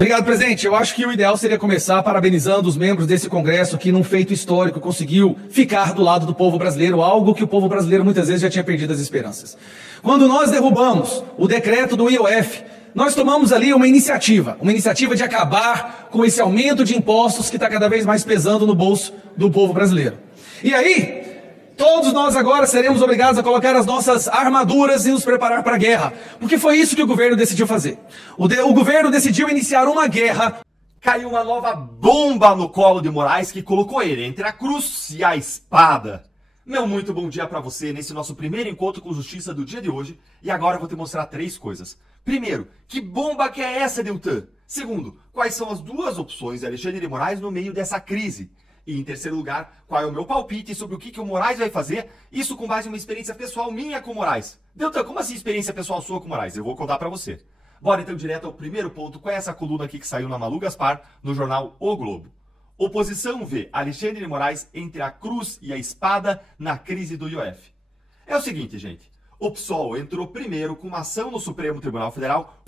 Obrigado, presidente. Eu acho que o ideal seria começar parabenizando os membros desse Congresso que, num feito histórico, conseguiu ficar do lado do povo brasileiro, algo que o povo brasileiro muitas vezes já tinha perdido as esperanças. Quando nós derrubamos o decreto do IOF, nós tomamos ali uma iniciativa de acabar com esse aumento de impostos que está cada vez mais pesando no bolso do povo brasileiro. E aí, todos nós agora seremos obrigados a colocar as nossas armaduras e nos preparar para a guerra, porque foi isso que o governo decidiu fazer. O governo decidiu iniciar uma guerra. Caiu uma nova bomba no colo de Moraes que colocou ele entre a cruz e a espada. Meu muito bom dia para você nesse nosso primeiro encontro com justiça do dia de hoje. E agora eu vou te mostrar 3 coisas. Primeiro, que bomba que é essa, Deltan? Segundo, quais são as 2 opções de Alexandre de Moraes no meio dessa crise? E em terceiro lugar, qual é o meu palpite sobre o que o Moraes vai fazer? Isso com base em uma experiência pessoal minha com o Moraes. Deltan, como assim experiência pessoal sua com o Moraes? Eu vou contar pra você. Bora então direto ao primeiro ponto. Qual é essa coluna aqui que saiu na Malu Gaspar, no jornal O Globo? Oposição vê Alexandre de Moraes entre a cruz e a espada na crise do IOF. É o seguinte, gente. O PSOL entrou primeiro com uma ação no Supremo Tribunal Federal.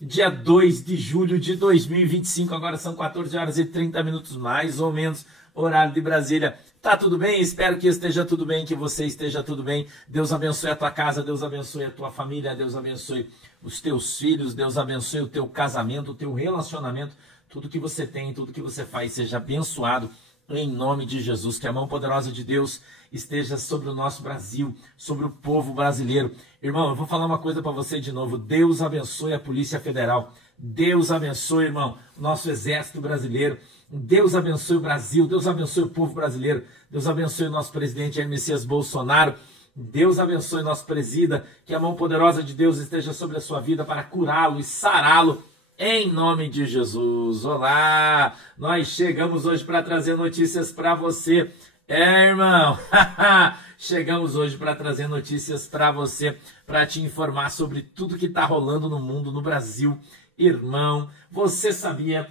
Dia 2 de julho de 2025, agora são 14 horas e 30 minutos mais ou menos, horário de Brasília. Tá tudo bem? Espero que esteja tudo bem, que você esteja tudo bem. Deus abençoe a tua casa, Deus abençoe a tua família, Deus abençoe os teus filhos, Deus abençoe o teu casamento, o teu relacionamento, tudo que você tem, tudo que você faz, seja abençoado em nome de Jesus. Que a mão poderosa de Deus esteja sobre o nosso Brasil, sobre o povo brasileiro. Irmão, eu vou falar uma coisa para você de novo. Deus abençoe a Polícia Federal. Deus abençoe, irmão, o nosso Exército Brasileiro. Deus abençoe o Brasil, Deus abençoe o povo brasileiro, Deus abençoe o nosso presidente Jair Messias Bolsonaro, Deus abençoe o nosso presida, que a mão poderosa de Deus esteja sobre a sua vida para curá-lo e sará-lo, em nome de Jesus. Olá, nós chegamos hoje para trazer notícias para você, irmão, chegamos hoje para trazer notícias para você, para te informar sobre tudo que está rolando no mundo, no Brasil. Irmão, você sabia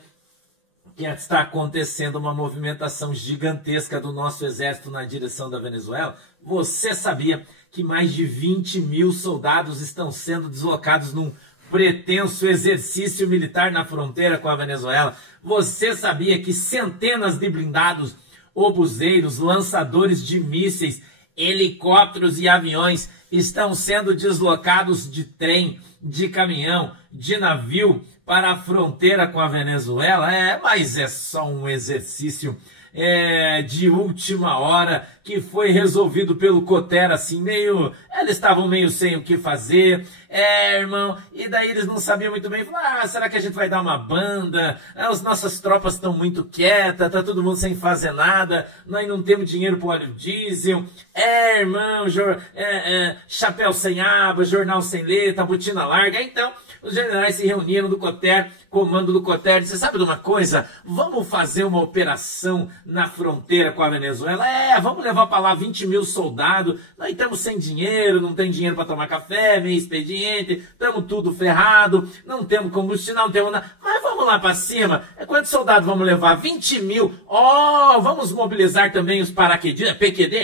que está acontecendo uma movimentação gigantesca do nosso exército na direção da Venezuela? Você sabia que mais de 20 mil soldados estão sendo deslocados num pretenso exercício militar na fronteira com a Venezuela? Você sabia que centenas de blindados, obuseiros, lançadores de mísseis, helicópteros e aviões estão sendo deslocados de trem, de caminhão, de navio para a fronteira com a Venezuela? Mas é só um exercício de última hora que foi resolvido pelo Coter, assim, eles estavam meio sem o que fazer, irmão, e daí eles não sabiam muito bem, falaram, será que a gente vai dar uma banda? As nossas tropas estão muito quietas, tá todo mundo sem fazer nada, nós não temos dinheiro para o óleo diesel, irmão, chapéu sem aba, jornal sem letra, botina larga. Então os generais se reuniram do Coter, comando do Coter, disse, sabe de uma coisa? Vamos fazer uma operação na fronteira com a Venezuela? Vamos levar para lá 20 mil soldados, nós estamos sem dinheiro, não tem dinheiro para tomar café, meio expediente, estamos tudo ferrado, não temos combustível, não temos nada, mas vamos lá para cima. Quantos soldados vamos levar? 20 mil. Vamos mobilizar também os paraquedistas, PQD?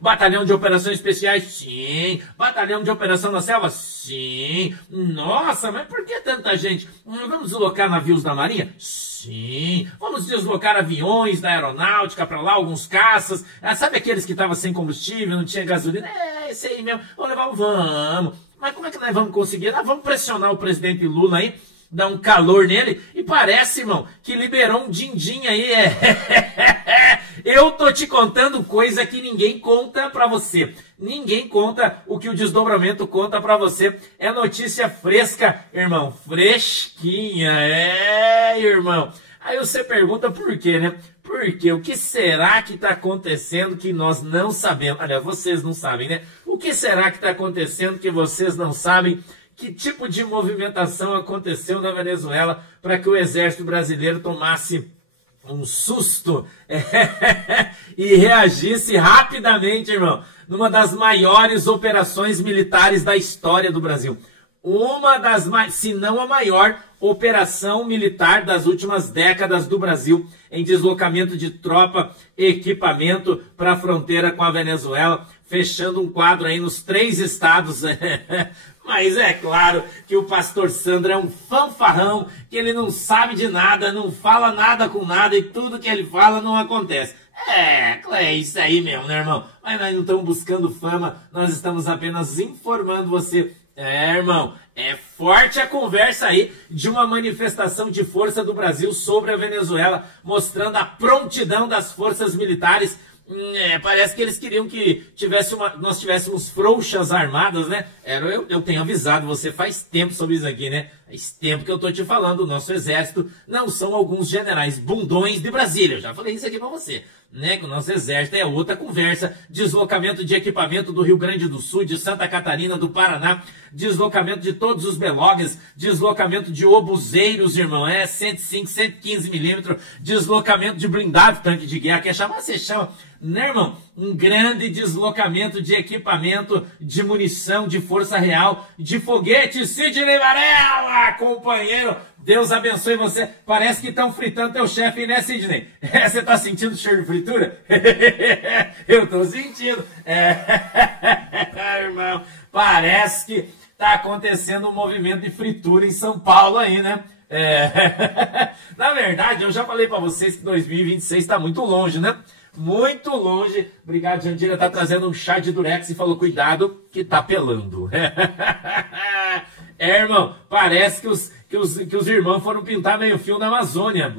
Batalhão de Operações Especiais? Sim. Batalhão de Operação na Selva? Sim. Nossa, mas por que tanta gente? Vamos deslocar navios da Marinha? Sim. Vamos deslocar aviões da aeronáutica para lá, alguns caças. Sabe aqueles que estavam sem combustível, não tinha gasolina? Esse aí mesmo. Vamos levar vamos. Mas como é que nós vamos conseguir? Nós vamos pressionar o presidente Lula aí, dar um calor nele, e parece, irmão, que liberou um din-din aí. Eu tô te contando coisa que ninguém conta pra você. Ninguém conta o que o desdobramento conta pra você. É notícia fresca, irmão. Fresquinha, irmão. Aí você pergunta por quê, né? Por quê? O que será que tá acontecendo que nós não sabemos? Aliás, vocês não sabem, né? O que será que tá acontecendo que vocês não sabem? Que tipo de movimentação aconteceu na Venezuela para que o exército brasileiro tomasse um susto e reagisse rapidamente, irmão, numa das maiores operações militares da história do Brasil? Uma das, se não a maior operação militar das últimas décadas do Brasil, em deslocamento de tropa, equipamento para a fronteira com a Venezuela, fechando um quadro aí nos 3 estados Mas é claro que o pastor Sandro é um fanfarrão, que ele não sabe de nada, não fala nada com nada e tudo que ele fala não acontece. É isso aí mesmo, né, irmão? Mas nós não estamos buscando fama, nós estamos apenas informando você. Irmão, é forte a conversa aí de uma manifestação de força do Brasil sobre a Venezuela, mostrando a prontidão das forças militares. Parece que eles queriam que nós tivéssemos frouxas armadas, né? Eu tenho avisado você faz tempo sobre isso aqui, né? Faz tempo que eu tô te falando, o nosso exército não são alguns generais bundões de Brasília. Eu já falei isso aqui pra você, né? Que o nosso exército é outra conversa. Deslocamento de equipamento do Rio Grande do Sul, de Santa Catarina, do Paraná, deslocamento de todos os belogas, deslocamento de obuseiros, irmão, 105, 115 milímetros, deslocamento de blindado, tanque de guerra, quer chamar, você chama, né, irmão? Um grande deslocamento de equipamento, de munição, de força real, de foguete. Sidney Varela, companheiro, Deus abençoe você. Parece que estão fritando teu chefe, né, Sidney? Você tá sentindo cheiro de fritura? Eu tô sentindo. Irmão, parece que tá acontecendo um movimento de fritura em São Paulo aí, né? Na verdade, eu já falei pra vocês que 2026 tá muito longe, né? Muito longe. Obrigado, Jandira, tá trazendo um chá de durex e falou, cuidado que tá pelando. Irmão, parece que os irmãos foram pintar meio fio na Amazônia.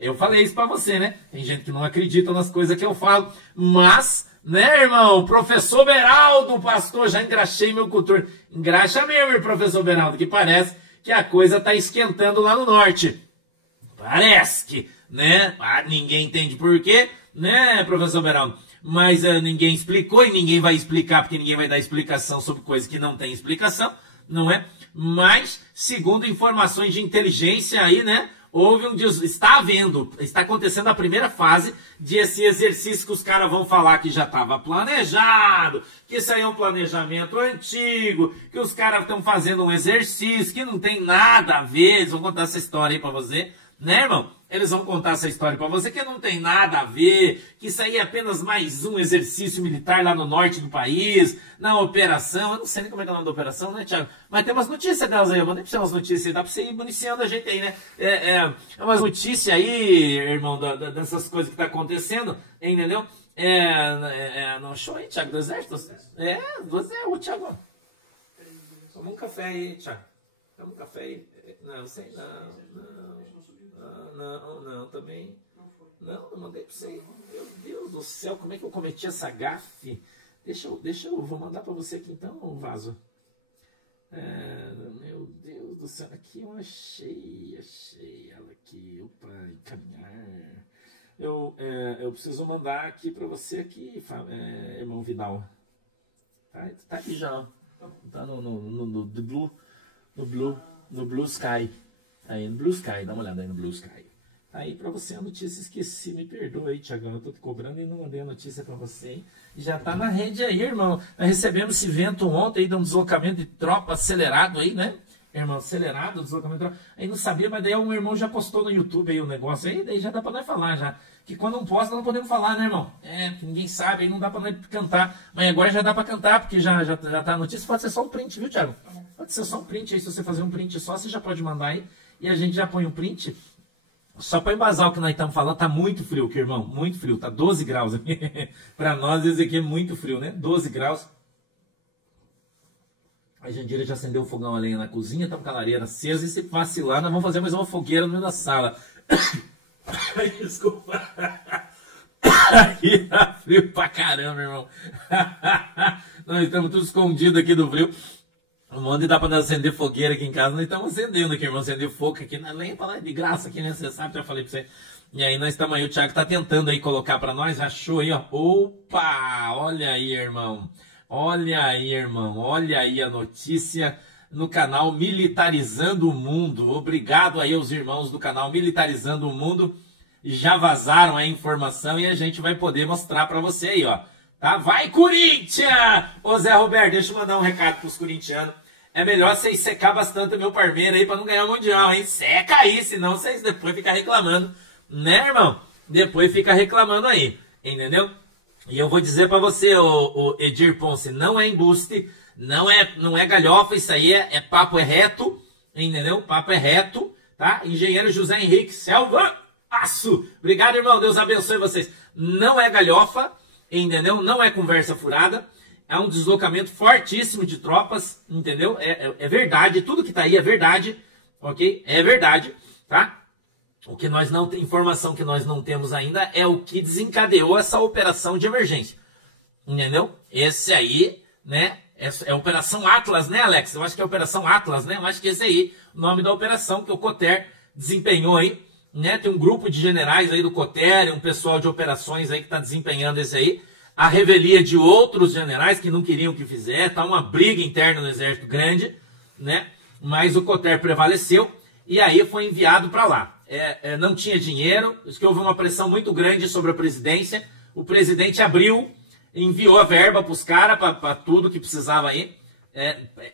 Eu falei isso pra você, né? Tem gente que não acredita nas coisas que eu falo, mas, né, irmão, professor Beraldo, pastor, já engraxei meu coturno. Engraxa mesmo, professor Beraldo, que parece que a coisa tá esquentando lá no norte. Parece que, né? Ninguém entende por quê, né, professor Beraldo? Mas ninguém explicou e ninguém vai explicar, porque ninguém vai dar explicação sobre coisas que não tem explicação, não é? Mas, segundo informações de inteligência aí, né, está acontecendo a primeira fase desse exercício que os caras vão falar que já estava planejado, que isso aí é um planejamento antigo, que os caras estão fazendo um exercício que não tem nada a ver. Eles vão contar essa história aí pra você, né, irmão? Eles vão contar essa história pra você que não tem nada a ver, que isso aí é apenas mais um exercício militar lá no norte do país, na operação. Eu não sei nem como é que é o nome da operação, né, Thiago? Mas tem umas notícias delas aí, eu mandei pra você umas notícias, dá pra você ir municiando a gente aí, né? É umas notícias aí, irmão, dessas coisas que tá acontecendo, entendeu? No show aí, Thiago, do Exército? Você é o Thiago. Toma um café aí, Thiago. Toma um café aí. Não, sei não, também. Não mandei pra você. Meu Deus do céu, como é que eu cometi essa gafe? Deixa eu, vou mandar pra você aqui então, Vaso. Meu Deus do céu, aqui eu achei ela aqui, opa, encaminhar. Eu preciso mandar aqui pra você aqui, irmão Vidal. Tá aqui já, tá no Blue Sky. Aí no Blue Sky, dá uma olhada aí no Blue Sky. Aí pra você a notícia, esqueci, me perdoa aí, Thiagão, eu tô te cobrando e não mandei a notícia pra você, hein? Já tá na rede aí, irmão. Nós recebemos esse vento ontem aí de um deslocamento de tropa acelerado aí, né? Irmão, acelerado, deslocamento de tropa. Aí não sabia, mas daí um irmão já postou no YouTube aí o negócio aí, daí já dá pra nós falar já. Que quando não posta, não podemos falar, né, irmão? Porque ninguém sabe, aí não dá pra nós cantar. Mas agora já dá pra cantar, porque já tá a notícia. Pode ser só um print, viu, Thiago? Pode ser só um print aí, se você fazer um print só, você já pode mandar aí. E a gente já põe um print. Só para embasar o que nós estamos falando, tá muito frio aqui, irmão. Muito frio, tá 12 graus aqui. Para nós, esse aqui é muito frio, né? 12 graus. A Jandira já acendeu o fogão a lenha na cozinha, tá com a lareira acesa. E se vacilar, nós vamos fazer mais uma fogueira no meio da sala. Desculpa. Aqui tá frio pra caramba, irmão. Nós estamos tudo escondidos aqui do frio. Um monte dá pra acender fogueira aqui em casa. Nós estamos acendendo aqui, irmão. Acender fogo aqui na lenha, pra lá de graça aqui, né? Você sabe, já falei pra você. E aí nós estamos aí, o Thiago tá tentando aí colocar pra nós. Achou aí, ó. Opa! Olha aí, irmão. Olha aí, irmão. Olha aí a notícia no canal Militarizando o Mundo. Obrigado aí aos irmãos do canal Militarizando o Mundo. Já vazaram a informação e a gente vai poder mostrar pra você aí, ó. Tá? Vai, Corinthians! Ô, Zé Roberto, deixa eu mandar um recado pros corintianos. É melhor vocês secar bastante o meu parmeiro aí pra não ganhar o Mundial, hein? Seca aí, senão vocês depois ficam reclamando. Né, irmão? Depois fica reclamando aí, entendeu? E eu vou dizer pra você, o Edir Ponce, não é embuste, Não é galhofa, isso aí é papo é reto, entendeu? Papo é reto, tá? Engenheiro José Henrique Selva, aço. Obrigado, irmão, Deus abençoe vocês. Não é galhofa, entendeu? Não é conversa furada. É um deslocamento fortíssimo de tropas, entendeu? É verdade, tudo que tá aí é verdade, ok? É verdade, tá? O que nós não tem, informação que nós não temos ainda é o que desencadeou essa operação de emergência, entendeu? Esse aí, né, é a Operação Atlas, né, Alex? Eu acho que é a Operação Atlas, né? Eu acho que esse aí, o nome da operação que o Coter desempenhou aí, né? Tem um grupo de generais aí do Coter, um pessoal de operações aí que tá desempenhando esse aí. A revelia de outros generais que não queriam que fizesse, tá uma briga interna no exército grande, né? Mas o Coter prevaleceu e aí foi enviado para lá. Não tinha dinheiro, isso que houve uma pressão muito grande sobre a presidência. O presidente abriu, enviou a verba para os caras, para tudo que precisava aí.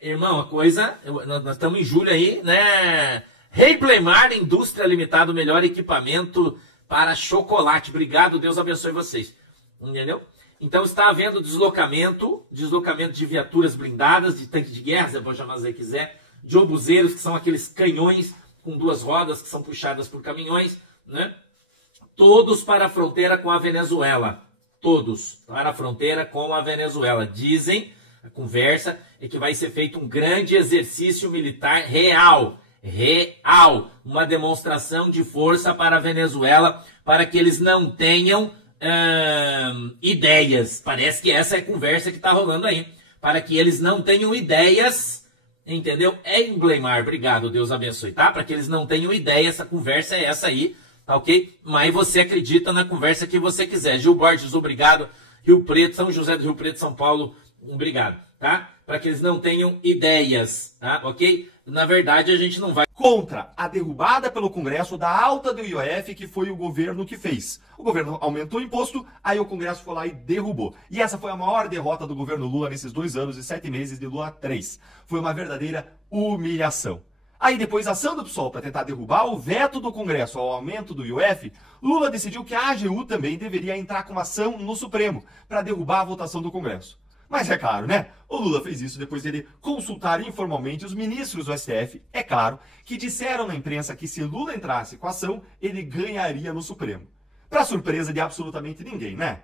Irmão, a coisa, nós estamos em julho aí, né? Rei Playmar, Indústria Limitada, o melhor equipamento para chocolate. Obrigado, Deus abençoe vocês. Entendeu? Então está havendo deslocamento de viaturas blindadas, de tanque de guerra, você pode chamar se quiser, de obuseiros, que são aqueles canhões com duas rodas que são puxadas por caminhões, né? Todos para a fronteira com a Venezuela. Todos para a fronteira com a Venezuela. Dizem, a conversa é que vai ser feito um grande exercício militar real. Real. Uma demonstração de força para a Venezuela, para que eles não tenham ideias. Parece que essa é a conversa que está rolando aí. Para que eles não tenham ideias, entendeu? É em Bleimar, obrigado, Deus abençoe, tá? Para que eles não tenham ideia, essa conversa é essa aí, tá ok? Mas você acredita na conversa que você quiser. Gil Borges, obrigado. Rio Preto, São José do Rio Preto, São Paulo, obrigado, tá? Para que eles não tenham ideias, tá? Ok? Na verdade, a gente não vai contra a derrubada pelo Congresso da alta do IOF, que foi o governo que fez. O governo aumentou o imposto, aí o Congresso foi lá e derrubou. E essa foi a maior derrota do governo Lula nesses 2 anos e 7 meses de Lula 3. Foi uma verdadeira humilhação. Aí depois, a ação do PSOL para tentar derrubar o veto do Congresso ao aumento do IOF, Lula decidiu que a AGU também deveria entrar com uma ação no Supremo para derrubar a votação do Congresso. Mas é claro, né? O Lula fez isso depois dele consultar informalmente os ministros do STF, é claro, que disseram na imprensa que se Lula entrasse com a ação, ele ganharia no Supremo. Para surpresa de absolutamente ninguém, né?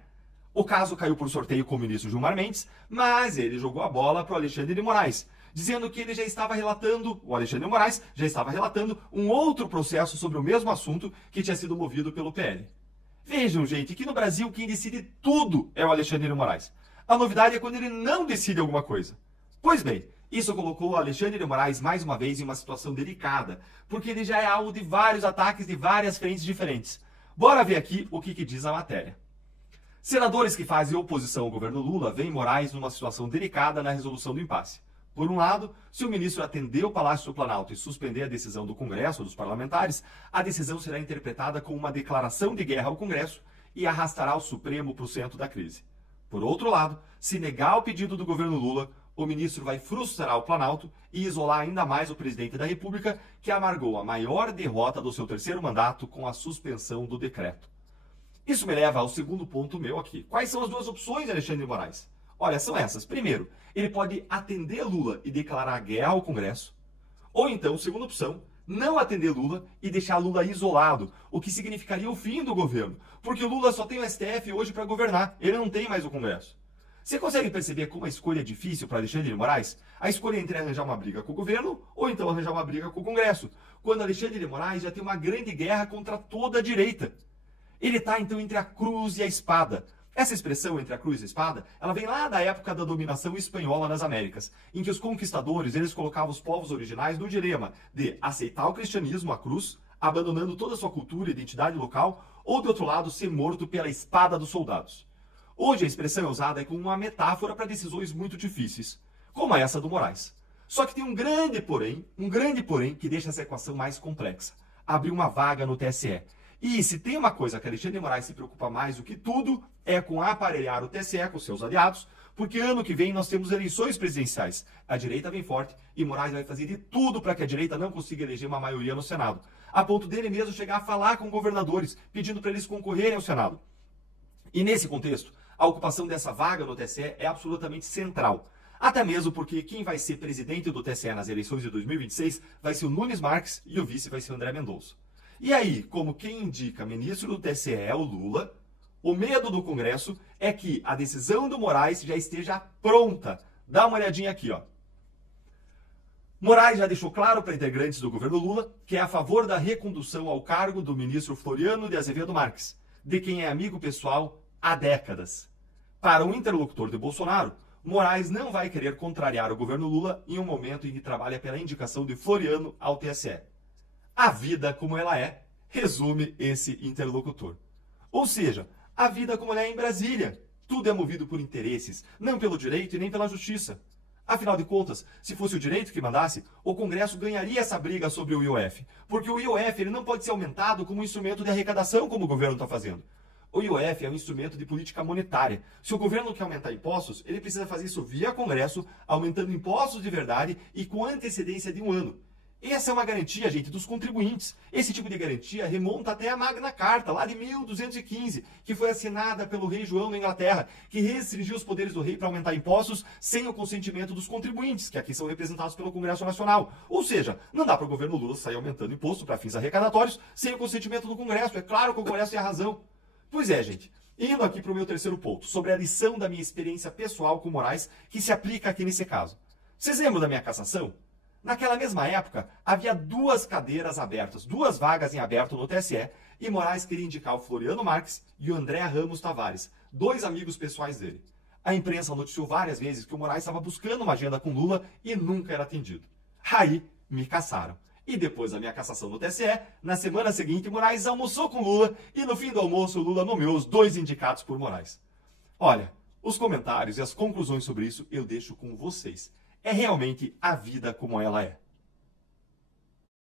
O caso caiu por sorteio com o ministro Gilmar Mendes, mas ele jogou a bola para o Alexandre de Moraes, dizendo que ele já estava relatando, o Alexandre de Moraes já estava relatando um outro processo sobre o mesmo assunto que tinha sido movido pelo PL. Vejam, gente, que no Brasil quem decide tudo é o Alexandre de Moraes. A novidade é quando ele não decide alguma coisa. Pois bem, isso colocou o Alexandre de Moraes mais uma vez em uma situação delicada, porque ele já é alvo de vários ataques de várias frentes diferentes. Bora ver aqui o que diz a matéria. Senadores que fazem oposição ao governo Lula veem Moraes numa situação delicada na resolução do impasse. Por um lado, se o ministro atender o Palácio do Planalto e suspender a decisão do Congresso ou dos parlamentares, a decisão será interpretada como uma declaração de guerra ao Congresso e arrastará o Supremo para o centro da crise. Por outro lado, se negar o pedido do governo Lula, o ministro vai frustrar o Planalto e isolar ainda mais o presidente da República, que amargou a maior derrota do seu 3º mandato com a suspensão do decreto. Isso me leva ao segundo ponto meu aqui. Quais são as 2 opções de Alexandre de Moraes? Olha, são essas. Primeiro, ele pode atender Lula e declarar guerra ao Congresso. Ou então, segunda opção, não atender Lula e deixar Lula isolado, o que significaria o fim do governo, porque Lula só tem o STF hoje para governar, ele não tem mais o Congresso. Você consegue perceber como a escolha é difícil para Alexandre de Moraes? A escolha é entre arranjar uma briga com o governo ou então arranjar uma briga com o Congresso, quando Alexandre de Moraes já tem uma grande guerra contra toda a direita. Ele está então entre a cruz e a espada. Essa expressão entre a cruz e a espada, ela vem lá da época da dominação espanhola nas Américas, em que os conquistadores, eles colocavam os povos originais no dilema de aceitar o cristianismo, a cruz, abandonando toda a sua cultura e identidade local, ou, de outro lado, ser morto pela espada dos soldados. Hoje a expressão é usada como uma metáfora para decisões muito difíceis, como essa do Moraes. Só que tem um grande porém que deixa essa equação mais complexa. Abrir uma vaga no TSE. E se tem uma coisa que Alexandre de Moraes se preocupa mais do que tudo, é com aparelhar o TSE com seus aliados, porque ano que vem nós temos eleições presidenciais. A direita vem forte e Moraes vai fazer de tudo para que a direita não consiga eleger uma maioria no Senado. A ponto dele mesmo chegar a falar com governadores, pedindo para eles concorrerem ao Senado. E nesse contexto, a ocupação dessa vaga no TSE é absolutamente central. Até mesmo porque quem vai ser presidente do TSE nas eleições de 2026 vai ser o Nunes Marques e o vice vai ser o André Mendonça. E aí, como quem indica ministro do TSE é o Lula, o medo do Congresso é que a decisão do Moraes já esteja pronta. Dá uma olhadinha aqui, ó. Moraes já deixou claro para integrantes do governo Lula que é a favor da recondução ao cargo do ministro Floriano de Azevedo Marques, de quem é amigo pessoal há décadas. Para um interlocutor de Bolsonaro, Moraes não vai querer contrariar o governo Lula em um momento em que trabalha pela indicação de Floriano ao TSE. A vida como ela é, resume esse interlocutor. Ou seja, a vida como ela é em Brasília. Tudo é movido por interesses, não pelo direito e nem pela justiça. Afinal de contas, se fosse o direito que mandasse, o Congresso ganharia essa briga sobre o IOF. Porque o IOF ele não pode ser aumentado como um instrumento de arrecadação, como o governo está fazendo. O IOF é um instrumento de política monetária. Se o governo quer aumentar impostos, ele precisa fazer isso via Congresso, aumentando impostos de verdade e com antecedência de um ano. Essa é uma garantia, gente, dos contribuintes. Esse tipo de garantia remonta até a Magna Carta, lá de 1215, que foi assinada pelo rei João na Inglaterra, que restringiu os poderes do rei para aumentar impostos sem o consentimento dos contribuintes, que aqui são representados pelo Congresso Nacional. Ou seja, não dá para o governo Lula sair aumentando imposto para fins arrecadatórios sem o consentimento do Congresso. É claro que o Congresso tem a razão. Pois é, gente. Indo aqui para o meu terceiro ponto, sobre a lição da minha experiência pessoal com Moraes, que se aplica aqui nesse caso. Vocês lembram da minha cassação? Naquela mesma época, havia 2 cadeiras abertas, 2 vagas em aberto no TSE, e Moraes queria indicar o Floriano Marques e o André Ramos Tavares, 2 amigos pessoais dele. A imprensa noticiou várias vezes que o Moraes estava buscando uma agenda com Lula e nunca era atendido. Aí, me cassaram. E depois da minha cassação no TSE, na semana seguinte, Moraes almoçou com Lula e no fim do almoço, Lula nomeou os 2 indicados por Moraes. Olha, os comentários e as conclusões sobre isso eu deixo com vocês. É realmente a vida como ela é.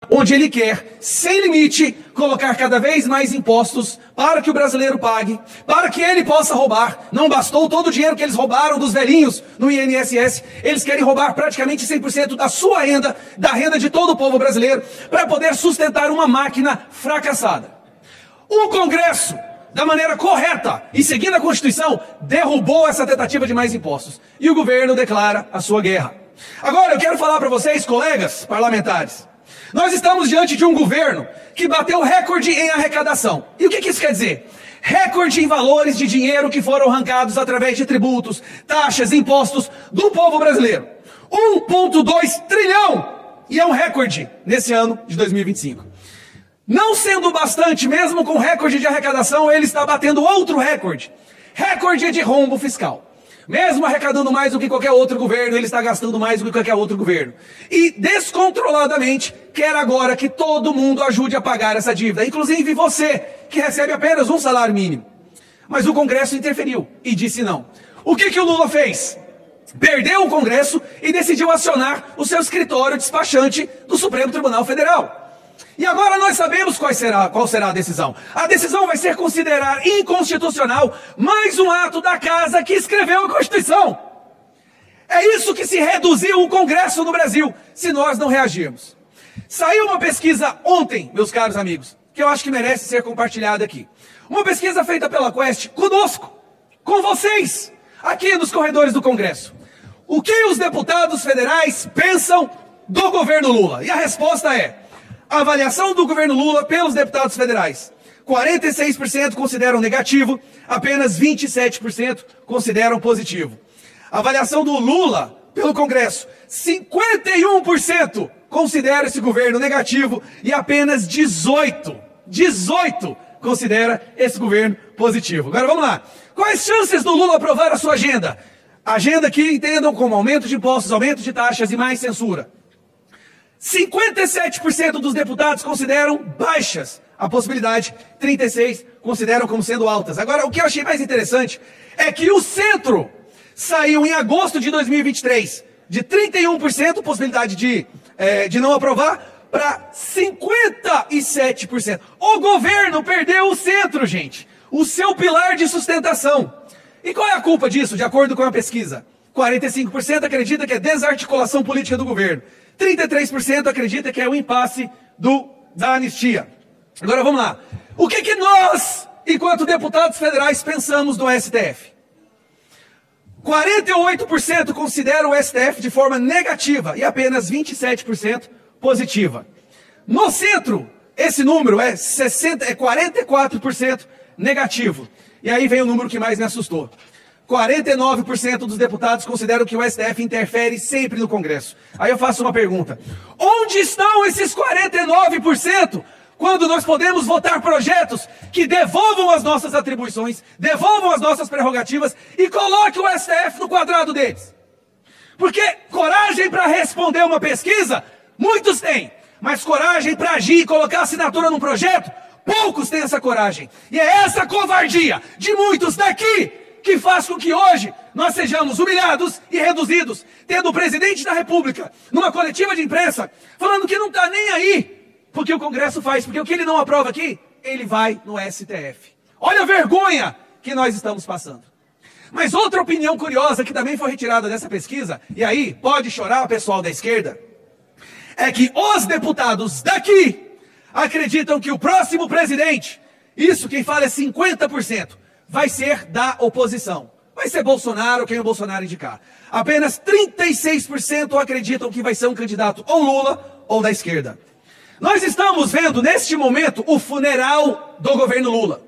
Onde ele quer, sem limite, colocar cada vez mais impostos para que o brasileiro pague, para que ele possa roubar. Não bastou todo o dinheiro que eles roubaram dos velhinhos no INSS, eles querem roubar praticamente 100% da sua renda, da renda de todo o povo brasileiro, para poder sustentar uma máquina fracassada. O Congresso, da maneira correta e seguindo a Constituição, derrubou essa tentativa de mais impostos. E o governo declara a sua guerra. Agora, eu quero falar para vocês, colegas parlamentares, nós estamos diante de um governo que bateu recorde em arrecadação. E o que isso quer dizer? Recorde em valores de dinheiro que foram arrancados através de tributos, taxas, impostos do povo brasileiro. 1,2 trilhão! E é um recorde nesse ano de 2025. Não sendo bastante, mesmo com recorde de arrecadação, ele está batendo outro recorde. Recorde de rombo fiscal. Mesmo arrecadando mais do que qualquer outro governo, ele está gastando mais do que qualquer outro governo. E descontroladamente quer agora que todo mundo ajude a pagar essa dívida. Inclusive você, que recebe apenas um salário mínimo. Mas o Congresso interferiu e disse não. O que o Lula fez? Perdeu o Congresso e decidiu acionar o seu escritório despachante do Supremo Tribunal Federal. E agora nós sabemos qual será a decisão. A decisão vai ser considerar inconstitucional mais um ato da casa que escreveu a Constituição. É isso que se reduziu o Congresso no Brasil, se nós não reagirmos. Saiu uma pesquisa ontem, meus caros amigos, que eu acho que merece ser compartilhada aqui. Uma pesquisa feita pela Quest, conosco, com vocês, aqui nos corredores do Congresso. O que os deputados federais pensam do governo Lula? E a resposta é: a avaliação do governo Lula pelos deputados federais. 46% consideram negativo, apenas 27% consideram positivo. A avaliação do Lula pelo Congresso. 51% considera esse governo negativo e apenas 18% considera esse governo positivo. Agora vamos lá. Quais chances do Lula aprovar a sua agenda? Agenda que entendam como aumento de impostos, aumento de taxas e mais censura. 57% dos deputados consideram baixas a possibilidade, 36% consideram como sendo altas. Agora, o que eu achei mais interessante é que o centro saiu em agosto de 2023 de 31% possibilidade de não aprovar para 57%. O governo perdeu o centro, gente, o seu pilar de sustentação. E qual é a culpa disso, de acordo com a pesquisa? 45% acredita que é desarticulação política do governo. 33% acredita que é o impasse da anistia. Agora vamos lá. O que nós, enquanto deputados federais, pensamos do STF? 48% consideram o STF de forma negativa e apenas 27% positiva. No centro, esse número é 44% negativo. E aí vem o número que mais me assustou. 49% dos deputados consideram que o STF interfere sempre no Congresso. Aí eu faço uma pergunta. Onde estão esses 49%? Quando nós podemos votar projetos que devolvam as nossas atribuições, devolvam as nossas prerrogativas e coloquem o STF no quadrado deles. Porque coragem para responder uma pesquisa, muitos têm. Mas coragem para agir e colocar assinatura num projeto, poucos têm essa coragem. E é essa covardia de muitos daqui que faz com que hoje nós sejamos humilhados e reduzidos, tendo o presidente da República numa coletiva de imprensa falando que não está nem aí porque o Congresso faz, porque o que ele não aprova aqui, ele vai no STF. Olha a vergonha que nós estamos passando. Mas outra opinião curiosa que também foi retirada dessa pesquisa, e aí pode chorar o pessoal da esquerda, é que os deputados daqui acreditam que o próximo presidente, isso quem fala é 50%, vai ser da oposição. Vai ser Bolsonaro, quem o Bolsonaro indicar. Apenas 36% acreditam que vai ser um candidato ou Lula ou da esquerda. Nós estamos vendo neste momento o funeral do governo Lula.